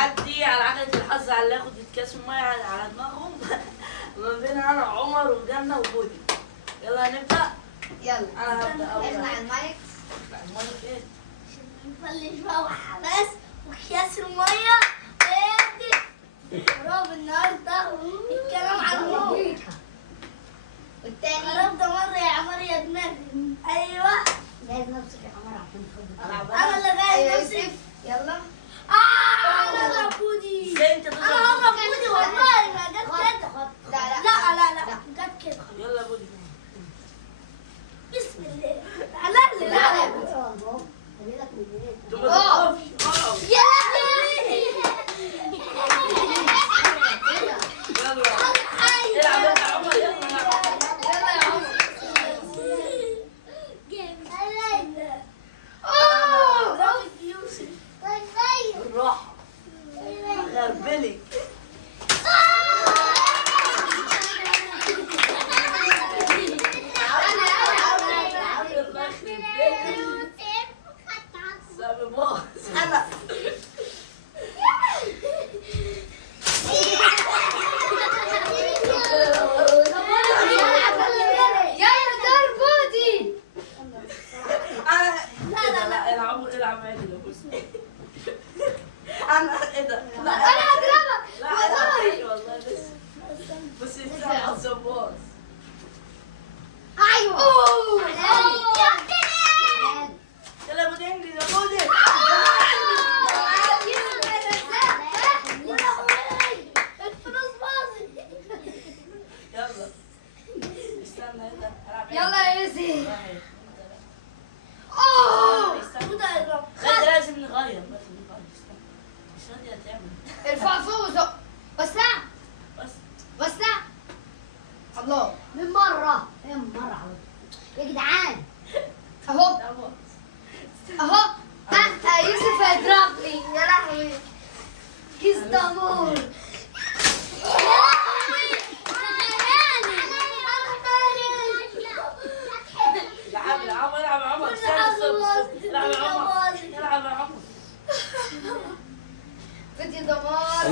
تحدي على عجلة الحظ على اللي ياخد كاس ميه على دماغهم ما بين انا وعمر وجنة وبودي. يلا هنبدأ. يلا انا هبدأ اول. اخلع المايك. المايك ايه؟ نفلش بقى وحماس وكياس المية راب النهارده الكلام عن الموت. والتاني راب ده مرة يا عمر يا دماغي. ايوه لازم نمسك يا عمر عشان تفضل. انا اللي ايوه غايب نفسي. يوسف يلا. انا ربودي. ازاي انت انا هو ربودي والله ما جت كده. لا لا جت كده. يلا بودي. بسم الله. لا لا لا يا بابا. انتوا ما تقفش. اقف. يا يلا. العب انت يا عمر يلا. يلا يا عمر. بالراحة. غربلك. سامي باظ. انا يلا دور بودي. لا العب عادي لو بص. انا ايه ده؟ لا انا هضربك لا والله. والله لسه. بص ازاي عصام باظ. ايوه. يلا بودي انجز يا بودي. يلا. استنى ايه ده؟ العب يلا يا يوسف. واحد. اوه. استنى. لا لازم نغير. استنى. مش راضية تعمل. ارفع فوق وزق. وسع بس. وسع. الله من مرة يا جدعان اهو لا باظ. اهو. يوسف هيضربني يا لهوي. كيس دمور. العب يا عمر العب يا عمر. استنى العب يا عمر. العب يا عمر. فيديو دمار.